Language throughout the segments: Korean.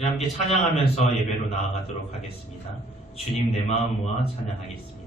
우리 함께 찬양하면서 예배로 나아가도록 하겠습니다. 주님 내 마음 모아 찬양하겠습니다.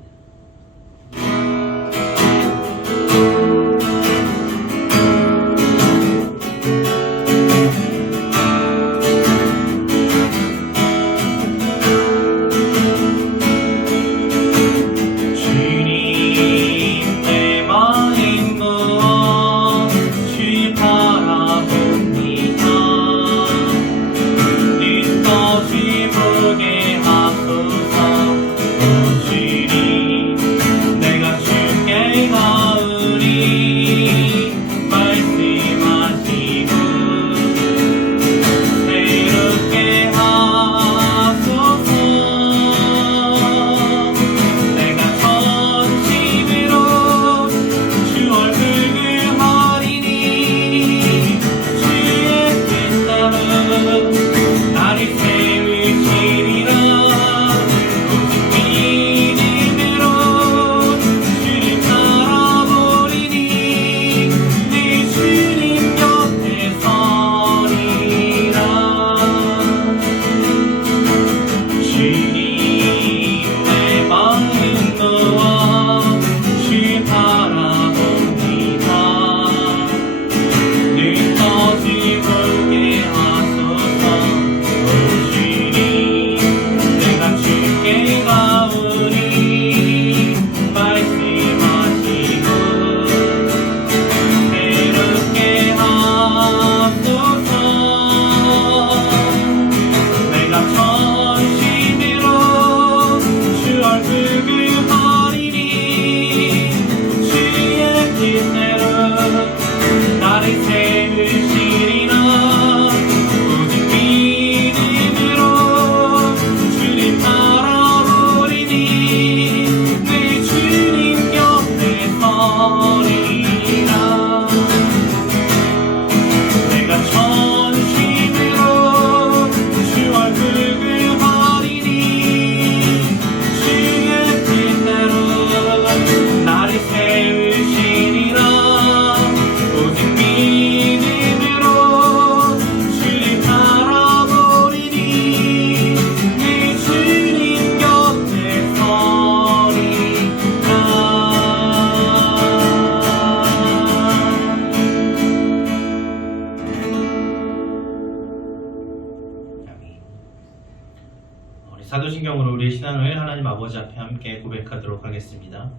사도신경으로 우리의 신앙을 하나님 아버지 앞에 함께 고백하도록 하겠습니다.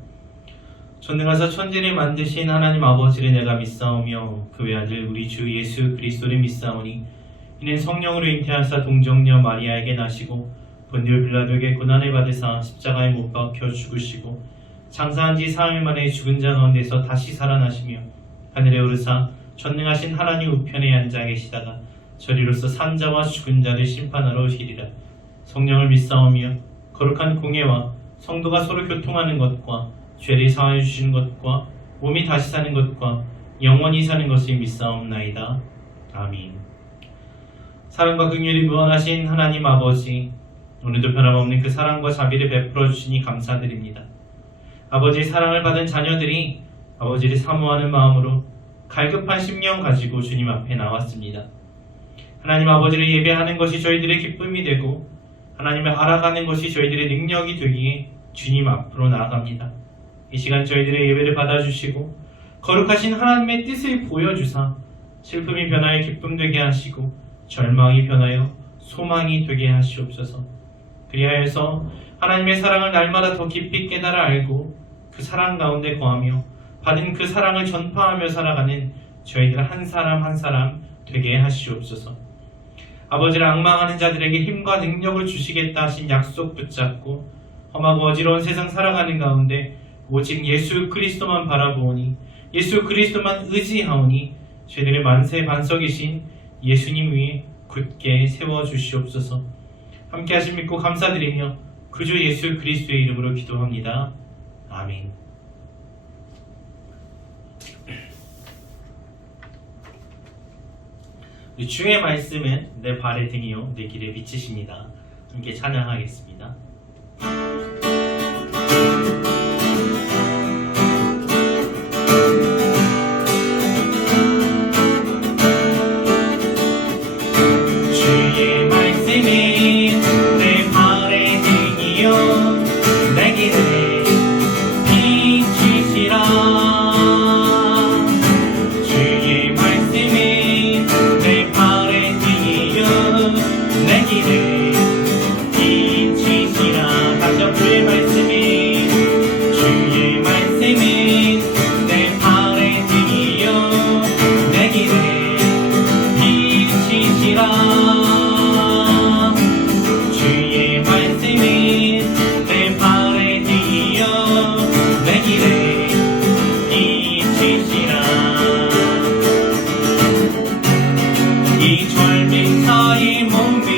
전능하사 천지를 만드신 하나님 아버지를 내가 믿사오며 그 외아들 우리 주 예수 그리스도를 믿사오니 이는 성령으로 잉태하사 동정녀 마리아에게 나시고 본디오 빌라도에게 고난을 받으사 십자가에 못 박혀 죽으시고 장사한 지 사흘 만에 죽은 자 가운데서 다시 살아나시며 하늘에 오르사 전능하신 하나님 우편에 앉아 계시다가 저리로서 산자와 죽은 자를 심판하러 오시리라. 성령을 믿사오며 거룩한 공예와 성도가 서로 교통하는 것과 죄를 사하여 주시는 것과 몸이 다시 사는 것과 영원히 사는 것을 믿사옵나이다. 아멘. 사랑과 긍휼이 무한하신 하나님 아버지, 오늘도 변함없는 그 사랑과 자비를 베풀어 주시니 감사드립니다. 아버지의 사랑을 받은 자녀들이 아버지를 사모하는 마음으로 갈급한 심령 가지고 주님 앞에 나왔습니다. 하나님 아버지를 예배하는 것이 저희들의 기쁨이 되고 하나님을 알아가는 것이 저희들의 능력이 되기에 주님 앞으로 나아갑니다. 이 시간 저희들의 예배를 받아주시고 거룩하신 하나님의 뜻을 보여주사 슬픔이 변하여 기쁨 되게 하시고 절망이 변하여 소망이 되게 하시옵소서. 그리하여서 하나님의 사랑을 날마다 더 깊이 깨달아 알고 그 사랑 가운데 거하며 받은 그 사랑을 전파하며 살아가는 저희들 한 사람 한 사람 되게 하시옵소서. 아버지를 앙망하는 자들에게 힘과 능력을 주시겠다 하신 약속 붙잡고 험하고 어지러운 세상 살아가는 가운데 오직 예수 그리스도만 바라보오니 예수 그리스도만 의지하오니 죄들의 만세 반석이신 예수님 위에 굳게 세워주시옵소서. 함께 하심 믿고 감사드리며 그주 예수 그리스도의 이름으로 기도합니다. 아멘. 주의 말씀은 내 발의 등이요 내 길에 빛이십니다. 함께 찬양하겠습니다. 주의 말씀 주의 말씀이 내 발에 뛰어 내 길에 비치시라. 이 젊은 자의 몸이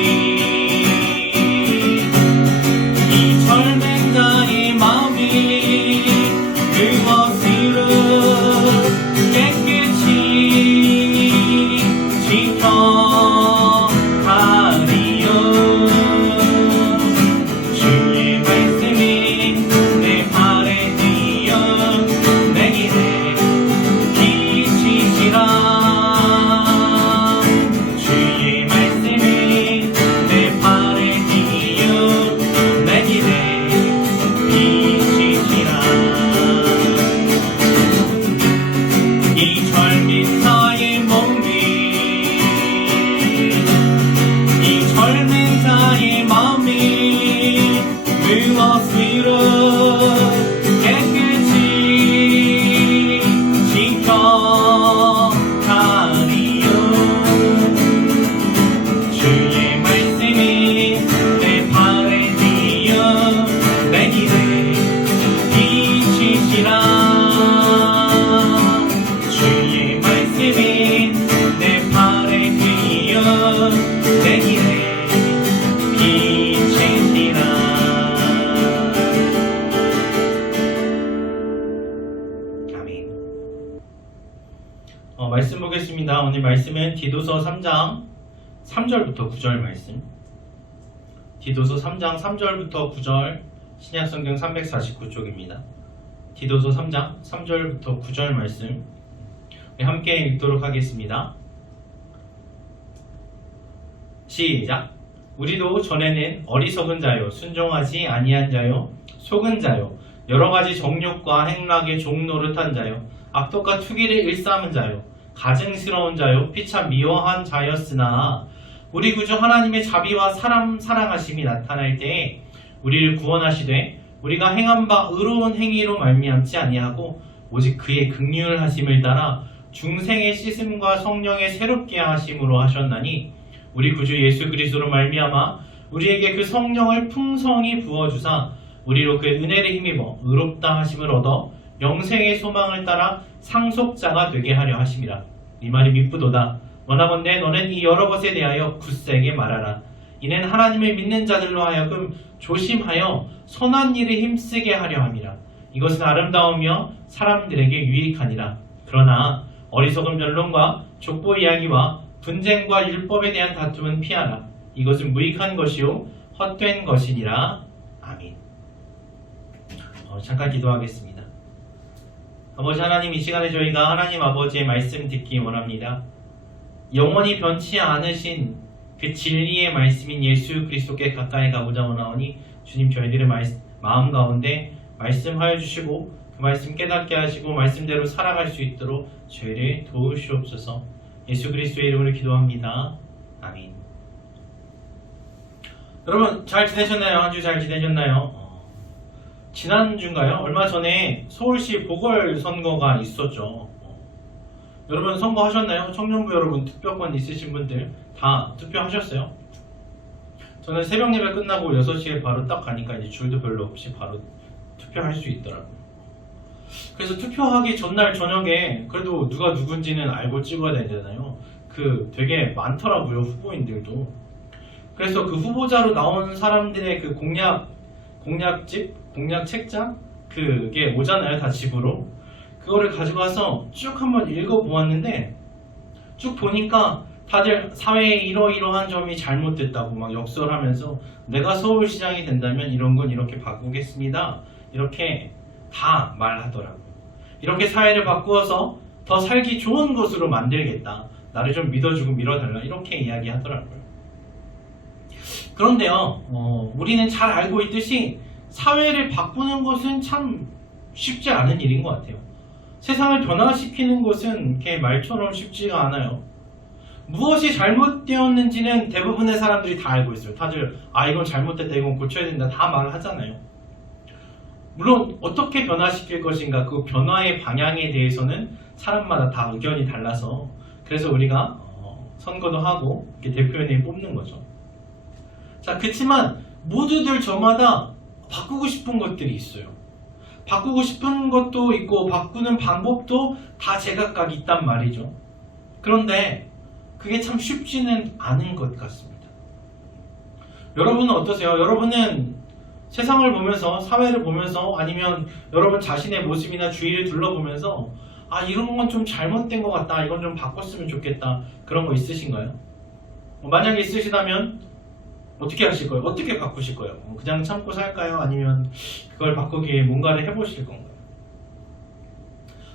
이 젊은 자의 마음이 그것으로 깨끗이 지켜가리요. 주의 말씀이 내 발에 뛰어 내 길에 비치시라. 주의 말씀이 내 발에 뛰어 내 길에 비치시라. 이 젊은 자의 몸이 이 젊은 자의 마음이 무엇으로 깨끗이 지켜가리요. 주의 말씀이 내 발에 뛰어 내 길에 비치시라. 주의 말씀이 내 발에 뛰어 내 길에 비치시라. 아멘. 말씀 보겠습니다. 오늘 말씀은 디도서 3장 3절부터 9절 말씀. 디도서 3장 3절부터 9절 신약성경 349쪽입니다. 디도서 3장 3절부터 9절 말씀 함께 읽도록 하겠습니다. 시작. 우리도 전에는 어리석은 자요, 순종하지 아니한 자요, 속은 자요, 여러가지 정욕과 행락의 종노릇한 자요, 악독과 투기를 일삼은 자요, 가증스러운 자요, 피차 미워한 자였으나 우리 구주 하나님의 자비와 사람 사랑하심이 나타날 때에 우리를 구원하시되 우리가 행한 바 의로운 행위로 말미암지 아니하고 오직 그의 긍휼하심을 따라 중생의 씻음과 성령의 새롭게 하심으로 하셨나니 우리 구주 예수 그리스도로 말미암아 우리에게 그 성령을 풍성히 부어주사 우리로 그 은혜를 힘입어 의롭다 하심을 얻어 영생의 소망을 따라 상속자가 되게 하려 하심이라. 이 말이 미쁘도다. 원하건대 너는 이 여러 것에 대하여 굳세게 말하라. 이는 하나님을 믿는 자들로 하여금 조심하여 선한 일에 힘쓰게 하려 함이라. 이것은 아름다우며 사람들에게 유익하니라. 그러나 어리석은 변론과 족보 이야기와 분쟁과 율법에 대한 다툼은 피하라. 이것은 무익한 것이요 헛된 것이니라. 아멘. 잠깐 기도하겠습니다. 아버지 하나님, 이 시간에 저희가 하나님 아버지의 말씀 듣기 원합니다. 영원히 변치 않으신 그 진리의 말씀인 예수 그리스도께 가까이 가고자 원하오니 주님, 저희들의 마음 가운데 말씀하여 주시고 그 말씀 깨닫게 하시고 말씀대로 살아갈 수 있도록 저희를 도우시옵소서. 예수 그리스도의 이름으로 기도합니다. 아멘. 여러분 잘 지내셨나요? 한 주 잘 지내셨나요? 지난주인가요? 얼마 전에 서울시 보궐선거가 있었죠. 여러분 선거하셨나요? 청년부 여러분, 투표권 있으신 분들 다 투표하셨어요? 저는 새벽 예배 끝나고 6시에 바로 딱 가니까 이제 줄도 별로 없이 바로 투표할 수 있더라고요. 그래서 투표하기 전날 저녁에 그래도 누가 누군지는 알고 찍어야 되잖아요. 되게 많더라고요, 후보인들도. 그래서 그 후보자로 나온 사람들의 그 공약집, 공약 책장 그게 오잖아요, 다 집으로. 그거를 가지고 와서 쭉 한번 읽어보았는데 쭉 보니까 다들 사회에 이러이러한 점이 잘못됐다고 막 역설하면서 내가 서울시장이 된다면 이런 건 이렇게 바꾸겠습니다, 이렇게 다 말하더라고요. 이렇게 사회를 바꾸어서 더 살기 좋은 곳으로 만들겠다, 나를 좀 믿어주고 밀어달라, 이렇게 이야기하더라고요. 그런데요, 우리는 잘 알고 있듯이 사회를 바꾸는 것은 참 쉽지 않은 일인 것 같아요. 세상을 변화시키는 것은 이렇게 말처럼 쉽지가 않아요. 무엇이 잘못되었는지는 대부분의 사람들이 다 알고 있어요. 다들 이건 잘못됐다, 이건 고쳐야 된다, 다 말을 하잖아요. 물론 어떻게 변화시킬 것인가, 그 변화의 방향에 대해서는 사람마다 다 의견이 달라서, 그래서 우리가 선거도 하고 이렇게 대표연예인 뽑는 거죠. 자, 그치만 모두들 저마다 바꾸고 싶은 것들이 있어요. 바꾸고 싶은 것도 있고 바꾸는 방법도 다 제각각 있단 말이죠. 그런데 그게 참 쉽지는 않은 것 같습니다. 여러분은 어떠세요? 여러분은 세상을 보면서, 사회를 보면서, 아니면 여러분 자신의 모습이나 주위를 둘러보면서 이런 건 좀 잘못된 것 같다, 이건 좀 바꿨으면 좋겠다, 그런 거 있으신가요? 만약에 있으시다면 어떻게 하실 거예요? 어떻게 바꾸실 거예요? 그냥 참고 살까요? 아니면 그걸 바꾸기 위해 뭔가를 해보실 건가요?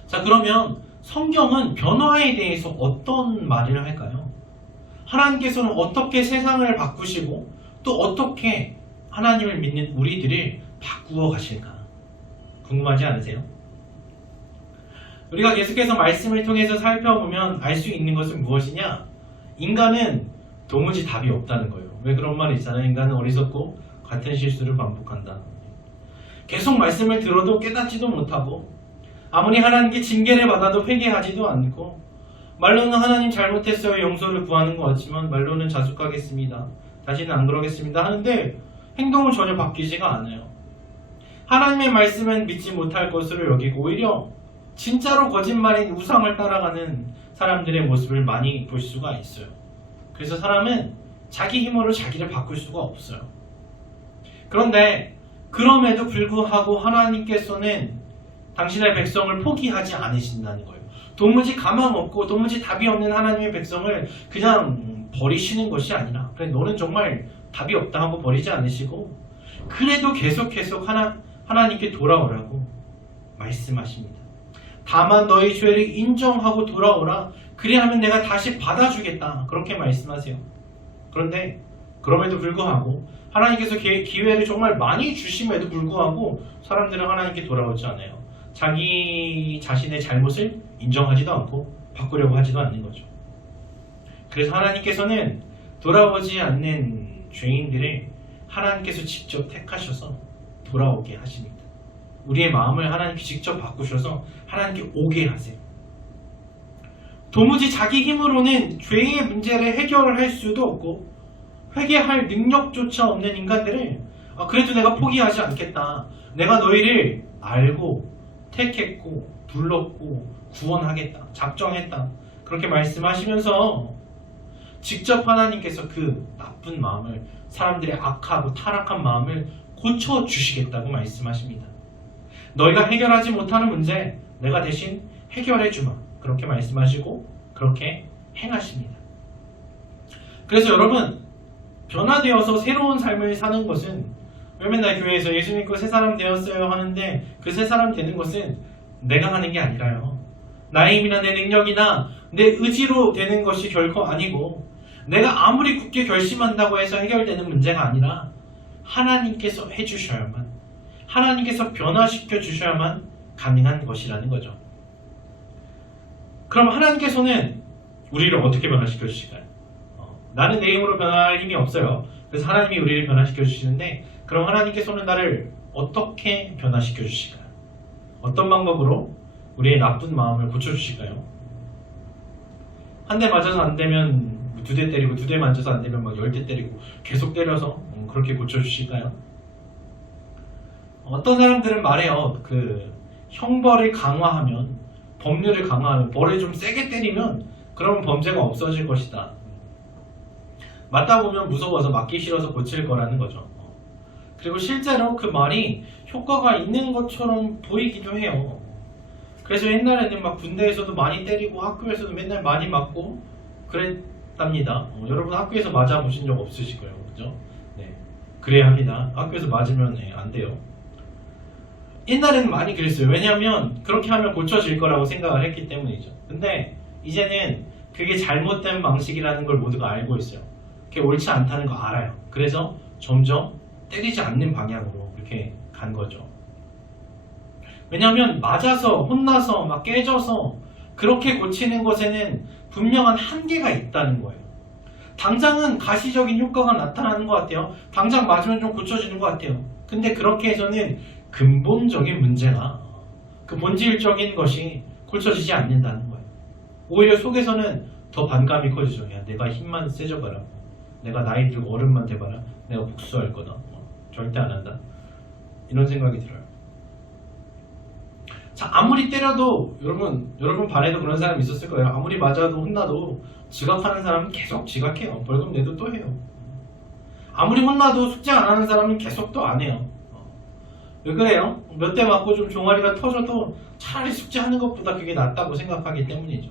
자, 그러면 성경은 변화에 대해서 어떤 말을 할까요? 하나님께서는 어떻게 세상을 바꾸시고 또 어떻게 하나님을 믿는 우리들을 바꾸어 가실까? 궁금하지 않으세요? 우리가 계속해서 말씀을 통해서 살펴보면 알 수 있는 것은 무엇이냐? 인간은 도무지 답이 없다는 거예요. 왜 그런 말이 있잖아요. 인간은 어리석고 같은 실수를 반복한다. 계속 말씀을 들어도 깨닫지도 못하고 아무리 하나님께 징계를 받아도 회개하지도 않고 말로는 하나님 잘못했어요, 용서를 구하는 것 같지만 말로는 자숙하겠습니다, 다시는 안 그러겠습니다 하는데 행동은 전혀 바뀌지가 않아요. 하나님의 말씀은 믿지 못할 것으로 여기고 오히려 진짜로 거짓말인 우상을 따라가는 사람들의 모습을 많이 볼 수가 있어요. 그래서 사람은 자기 힘으로 자기를 바꿀 수가 없어요. 그런데 그럼에도 불구하고 하나님께서는 당신의 백성을 포기하지 않으신다는 거예요. 도무지 가망 없고 도무지 답이 없는 하나님의 백성을 그냥 버리시는 것이 아니라, 그래 너는 정말 답이 없다 하고 버리지 않으시고 그래도 계속 하나님께 돌아오라고 말씀하십니다. 다만 너희 죄를 인정하고 돌아오라, 그리하면 내가 다시 받아주겠다, 그렇게 말씀하세요. 그런데 그럼에도 불구하고 하나님께서 기회를 정말 많이 주심에도 불구하고 사람들은 하나님께 돌아오지 않아요. 자기 자신의 잘못을 인정하지도 않고 바꾸려고 하지도 않는 거죠. 그래서 하나님께서는 돌아오지 않는 죄인들을 하나님께서 직접 택하셔서 돌아오게 하십니다. 우리의 마음을 하나님께 직접 바꾸셔서 하나님께 오게 하세요. 도무지 자기 힘으로는 죄의 문제를 해결할 수도 없고 회개할 능력조차 없는 인간들을 그래도 내가 포기하지 않겠다, 내가 너희를 알고 택했고 불렀고 구원하겠다, 작정했다, 그렇게 말씀하시면서 직접 하나님께서 그 나쁜 마음을, 사람들의 악하고 타락한 마음을 고쳐주시겠다고 말씀하십니다. 너희가 해결하지 못하는 문제 내가 대신 해결해주마, 그렇게 말씀하시고 그렇게 행하십니다. 그래서 여러분, 변화되어서 새로운 삶을 사는 것은, 왜 맨날 교회에서 예수 믿고 새 사람 되었어요 하는데 그 새 사람 되는 것은 내가 하는 게 아니라요, 나의 힘이나 내 능력이나 내 의지로 되는 것이 결코 아니고 내가 아무리 굳게 결심한다고 해서 해결되는 문제가 아니라 하나님께서 해주셔야만, 하나님께서 변화시켜 주셔야만 가능한 것이라는 거죠. 그럼 하나님께서는 우리를 어떻게 변화시켜 주실까요? 나는 내 힘으로 변화할 힘이 없어요. 그래서 하나님이 우리를 변화시켜 주시는데, 그럼 하나님께서는 나를 어떻게 변화시켜 주실까요? 어떤 방법으로 우리의 나쁜 마음을 고쳐주실까요? 한 대 맞아서 안 되면 두 대 때리고, 두 대 맞아서 안 되면 막 10대 때리고 계속 때려서 그렇게 고쳐주실까요? 어떤 사람들은 말해요. 형벌을 강화하면, 법률을 강화하면, 벌을 좀 세게 때리면 그러면 범죄가 없어질 것이다. 맞다 보면 무서워서 맞기 싫어서 고칠 거라는 거죠. 그리고 실제로 그 말이 효과가 있는 것처럼 보이기도 해요. 그래서 옛날에는 막 군대에서도 많이 때리고 학교에서도 맨날 많이 맞고 그랬답니다. 여러분 학교에서 맞아 보신 적 없으실 거예요, 그죠? 네, 그래야 합니다. 학교에서 맞으면 안 돼요. 옛날에는 많이 그랬어요. 왜냐하면 그렇게 하면 고쳐질 거라고 생각을 했기 때문이죠. 근데 이제는 그게 잘못된 방식이라는 걸 모두가 알고 있어요. 그게 옳지 않다는 거 알아요. 그래서 점점 때리지 않는 방향으로 이렇게 간 거죠. 왜냐하면 맞아서, 혼나서, 막 깨져서 그렇게 고치는 것에는 분명한 한계가 있다는 거예요. 당장은 가시적인 효과가 나타나는 것 같아요. 당장 맞으면 좀 고쳐지는 것 같아요. 근데 그렇게 해서는 근본적인 문제가, 그 본질적인 것이 고쳐지지 않는다는 거예요. 오히려 속에서는 더 반감이 커지죠. 야, 내가 힘만 세져봐라. 내가 나이 들고 어른만 돼봐라. 내가 복수할 거다. 절대 안 한다. 이런 생각이 들어요. 자, 아무리 때려도 여러분 반에도 그런 사람 있었을 거예요. 아무리 맞아도 혼나도 지각하는 사람은 계속 지각해요. 벌금 내도 또 해요. 아무리 혼나도 숙제 안 하는 사람은 계속 또 안 해요. 왜 그래요? 몇 대 맞고 좀 종아리가 터져도 차라리 숙제하는 것보다 그게 낫다고 생각하기 때문이죠.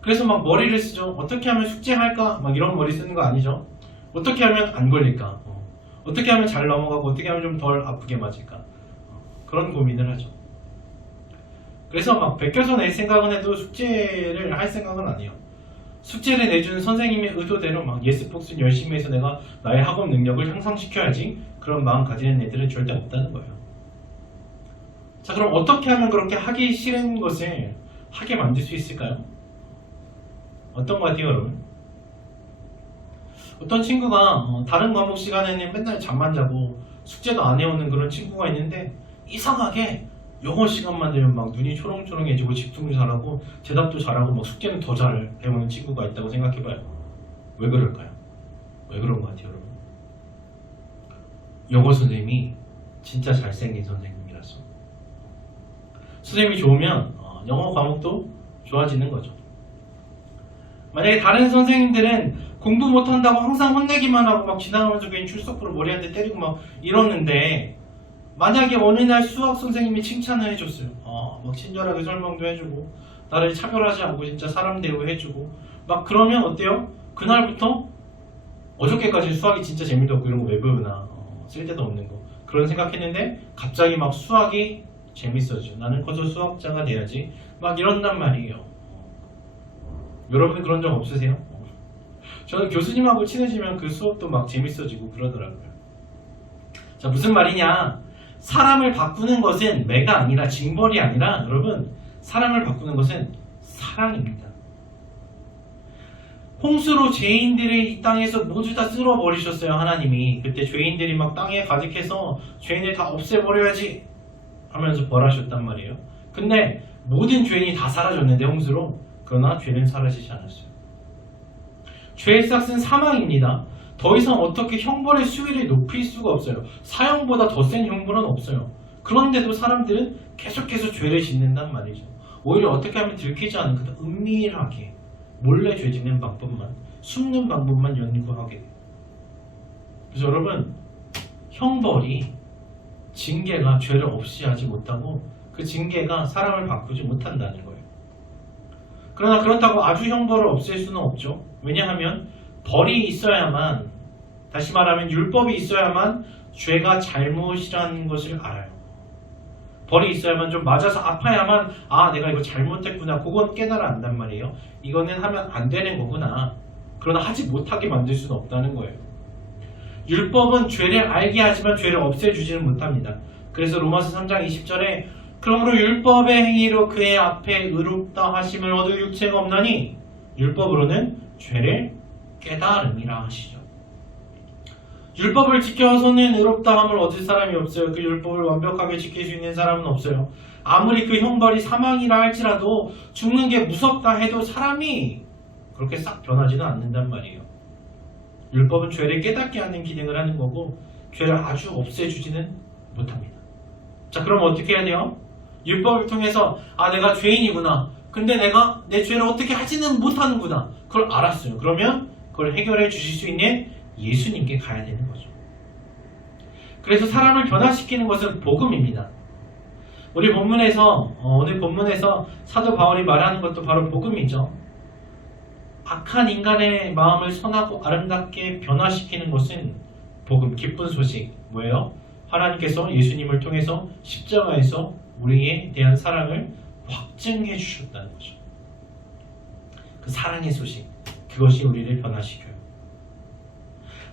그래서 막 머리를 쓰죠. 어떻게 하면 숙제할까? 막 이런 머리 쓰는 거 아니죠. 어떻게 하면 안 걸릴까? 어떻게 하면 잘 넘어가고 어떻게 하면 좀 덜 아프게 맞을까? 그런 고민을 하죠. 그래서 막 베껴서 낼 생각은 해도 숙제를 할 생각은 안 해요. 숙제를 내주는 선생님의 의도대로 막 예습복습 열심히 해서 내가 나의 학업 능력을 향상시켜야지, 그런 마음 가지는 애들은 절대 없다는 거예요. 자, 그럼 어떻게 하면 그렇게 하기 싫은 것을 하게 만들 수 있을까요? 어떤 것 같아요, 여러분? 어떤 친구가 다른 과목 시간에는 맨날 잠만 자고 숙제도 안 해오는 그런 친구가 있는데, 이상하게 영어 시간만 되면 막 눈이 초롱초롱해지고 집중도 잘하고 대답도 잘하고 막 숙제는 더 잘 배우는 친구가 있다고 생각해봐요. 왜 그럴까요? 왜 그런 것 같아요, 여러분? 영어 선생님이 진짜 잘생긴 선생님이라서. 선생님이 좋으면 영어 과목도 좋아지는 거죠. 만약에 다른 선생님들은 공부 못한다고 항상 혼내기만 하고 막 지나가면서 괜히 출석부로 머리 한 대 때리고 막 이러는데, 만약에 어느 날 수학 선생님이 칭찬을 해줬어요. 막 친절하게 설명도 해주고 나를 차별하지 않고 진짜 사람 대우해주고 막 그러면 어때요? 그날부터 어저께까지 수학이 진짜 재미도 없고 이런 거 왜 배우나, 쓸데도 없는 거 그런 생각했는데 갑자기 막 수학이 재밌어져. 나는 커서 수학자가 돼야지 막 이런단 말이에요. 여러분은 그런 적 없으세요? 저는 교수님하고 친해지면 그 수업도 막 재밌어지고 그러더라고요. 자, 무슨 말이냐? 사람을 바꾸는 것은 매가 아니라 징벌이 아니라, 여러분, 사람을 바꾸는 것은 사랑입니다. 홍수로 죄인들을 이 땅에서 모두 다 쓸어버리셨어요, 하나님이. 그때 죄인들이 막 땅에 가득해서 죄인을 다 없애버려야지 하면서 벌하셨단 말이에요. 근데 모든 죄인이 다 사라졌는데, 홍수로. 그러나 죄는 사라지지 않았어요. 죄의 싹은 사망입니다. 더 이상 어떻게 형벌의 수위를 높일 수가 없어요. 사형보다 더 센 형벌은 없어요. 그런데도 사람들은 계속해서 죄를 짓는단 말이죠. 오히려 어떻게 하면 들키지 않은 그다 은밀하게 몰래 죄 짓는 방법만, 숨는 방법만 연구하게 돼요. 그래서 여러분, 형벌이, 징계가 죄를 없이 하지 못하고 그 징계가 사람을 바꾸지 못한다는 거예요. 그러나 그렇다고 아주 형벌을 없앨 수는 없죠. 왜냐하면 벌이 있어야만, 다시 말하면 율법이 있어야만 죄가 잘못이라는 것을 알아요. 벌이 있어야만, 좀 맞아서 아파야만 내가 이거 잘못했구나, 그건 깨달아 안단 말이에요. 이거는 하면 안 되는 거구나. 그러나 하지 못하게 만들 수는 없다는 거예요. 율법은 죄를 알게 하지만 죄를 없애주지는 못합니다. 그래서 로마서 3장 20절에 그러므로 율법의 행위로 그의 앞에 의롭다 하심을 얻을 육체가 없나니 율법으로는 죄를 깨달음이라 하시죠. 율법을 지켜서는 의롭다함을 얻을 사람이 없어요. 그 율법을 완벽하게 지킬 수 있는 사람은 없어요. 아무리 그 형벌이 사망이라 할지라도, 죽는 게 무섭다 해도 사람이 그렇게 싹 변하지는 않는단 말이에요. 율법은 죄를 깨닫게 하는 기능을 하는 거고 죄를 아주 없애주지는 못합니다. 자, 그럼 어떻게 해야 돼요? 율법을 통해서 내가 죄인이구나. 근데 내가 내 죄를 어떻게 하지는 못하는구나. 그걸 알았어요. 그러면 그걸 해결해 주실 수 있는 예수님께 가야 되는 거죠. 그래서 사람을 변화시키는 것은 복음입니다. 우리 본문에서 오늘 본문에서 사도 바울이 말하는 것도 바로 복음이죠. 악한 인간의 마음을 선하고 아름답게 변화시키는 것은 복음, 기쁜 소식. 뭐예요? 하나님께서 예수님을 통해서 십자가에서 우리에 대한 사랑을 확증해 주셨다는 거죠. 그 사랑의 소식, 그것이 우리를 변화시켜요.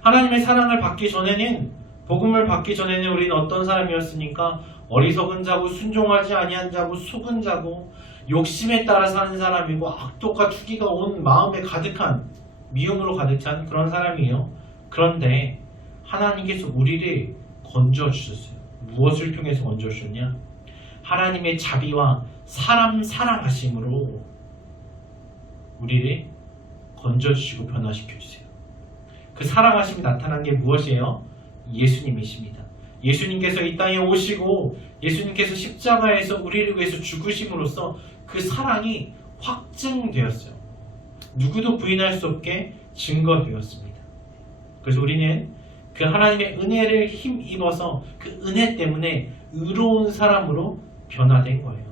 하나님의 사랑을 받기 전에는, 복음을 받기 전에는 우리는 어떤 사람이었습니까? 어리석은 자고 순종하지 아니한 자고 속은 자고 욕심에 따라 사는 사람이고 악독과 투기가 온 마음에 가득한, 미움으로 가득 찬 그런 사람이에요. 그런데 하나님께서 우리를 건져주셨어요. 무엇을 통해서 건져주셨냐? 하나님의 자비와 사람 사랑하심으로 우리를 건져주시고 변화시켜주세요. 그 사랑하심이 나타난 게 무엇이에요? 예수님이십니다. 예수님께서 이 땅에 오시고 예수님께서 십자가에서 우리를 위해서 죽으심으로써 그 사랑이 확증되었어요. 누구도 부인할 수 없게 증거되었습니다. 그래서 우리는 그 하나님의 은혜를 힘입어서 그 은혜 때문에 의로운 사람으로 변화된 거예요.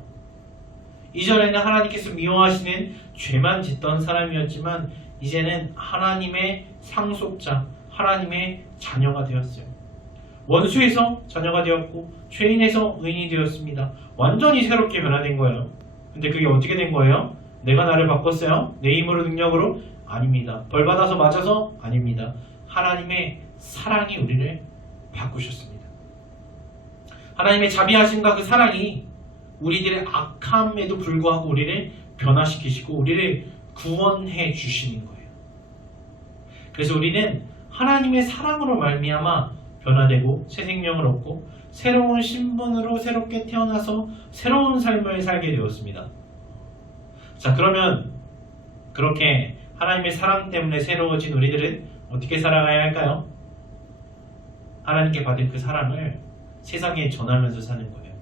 이전에는 하나님께서 미워하시는 죄만 짓던 사람이었지만 이제는 하나님의 상속자, 하나님의 자녀가 되었어요. 원수에서 자녀가 되었고 죄인에서 의인이 되었습니다. 완전히 새롭게 변화된 거예요. 근데 그게 어떻게 된 거예요? 내가 나를 바꿨어요? 내 힘으로 능력으로? 아닙니다. 벌 받아서 맞아서? 아닙니다. 하나님의 사랑이 우리를 바꾸셨습니다. 하나님의 자비하심과 그 사랑이 우리들의 악함에도 불구하고 우리를 변화시키시고 우리를 구원해 주시는 거예요. 그래서 우리는 하나님의 사랑으로 말미암아 변화되고 새 생명을 얻고 새로운 신분으로 새롭게 태어나서 새로운 삶을 살게 되었습니다. 자, 그러면 그렇게 하나님의 사랑 때문에 새로워진 우리들은 어떻게 살아가야 할까요? 하나님께 받은 그 사랑을 세상에 전하면서 사는 거예요.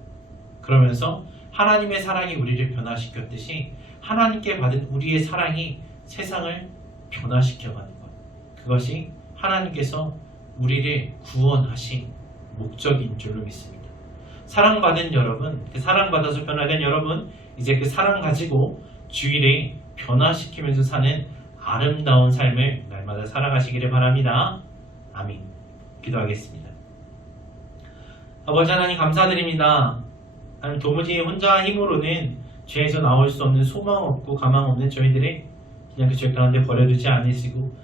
그러면서 하나님의 사랑이 우리를 변화시켰듯이 하나님께 받은 우리의 사랑이 세상을 변화시켜가는 것. 그것이 하나님께서 우리를 구원하신 목적인 줄로 믿습니다. 사랑받은 여러분, 그 사랑받아서 변화된 여러분, 이제 그 사랑 가지고 주위를 변화시키면서 사는 아름다운 삶을 날마다 살아가시기를 바랍니다. 아멘. 기도하겠습니다. 아버지 하나님 감사드립니다. 하나님 도무지 혼자 힘으로는 죄에서 나올 수 없는 소망 없고 가망 없는 저희들이 그냥 그 죄 가운데 버려두지 않으시고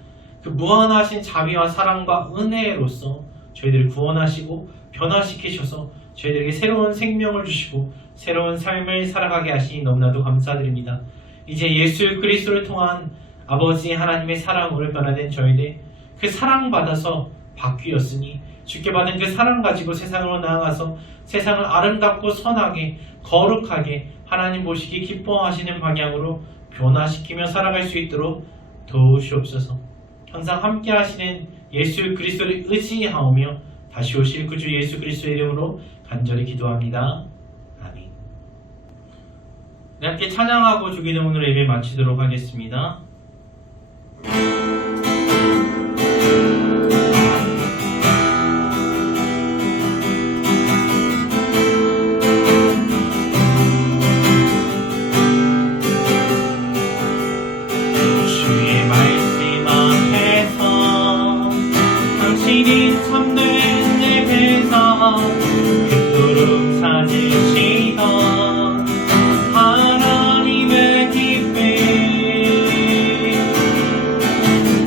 그 무한하신 자비와 사랑과 은혜로서 저희들을 구원하시고 변화시키셔서 저희들에게 새로운 생명을 주시고 새로운 삶을 살아가게 하시니 너무나도 감사드립니다. 이제 예수 그리스도를 통한 아버지 하나님의 사랑으로 변화된 저희들 그 사랑받아서 바뀌었으니 주께 받은 그 사랑 가지고 세상으로 나아가서 세상을 아름답고 선하게 거룩하게 하나님 보시기 기뻐하시는 방향으로 변화시키며 살아갈 수 있도록 도우시옵소서. 항상 함께 하시는 예수 그리스도를 의지하오며 다시 오실 구주 예수 그리스도의 이름으로 간절히 기도합니다. 아멘. 네, 함께 찬양하고 주기도 오늘 예배 마치도록 하겠습니다. 그토록 찾으시던 하나님의 기쁨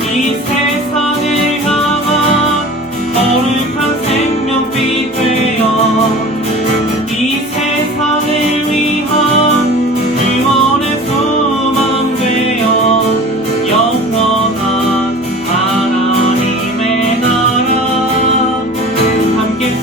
이 세상을 향한 거룩한 생명빛 되어 이 세상을 위한 구원의 소망 되어 영원한 하나님의 나라 함께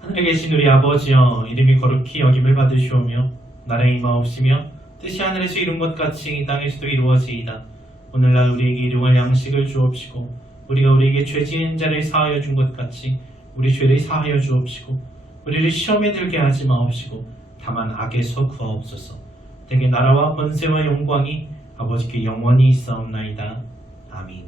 하늘에 계신 우리 아버지여 이름이 거룩히 여김을 받으시오며 나라의 임하옵시며 뜻이 하늘에서 이룬 것 같이 이 땅에서도 이루어지이다. 오늘날 우리에게 일용할 양식을 주옵시고 우리가 우리에게 죄 지은 자를 사하여 준 것 같이 우리 죄를 사하여 주옵시고 우리를 시험에 들게 하지 마옵시고 다만 악에서 구하옵소서. 대개 나라와 권세와 영광이 아버지께 영원히 있사옵나이다. 아멘.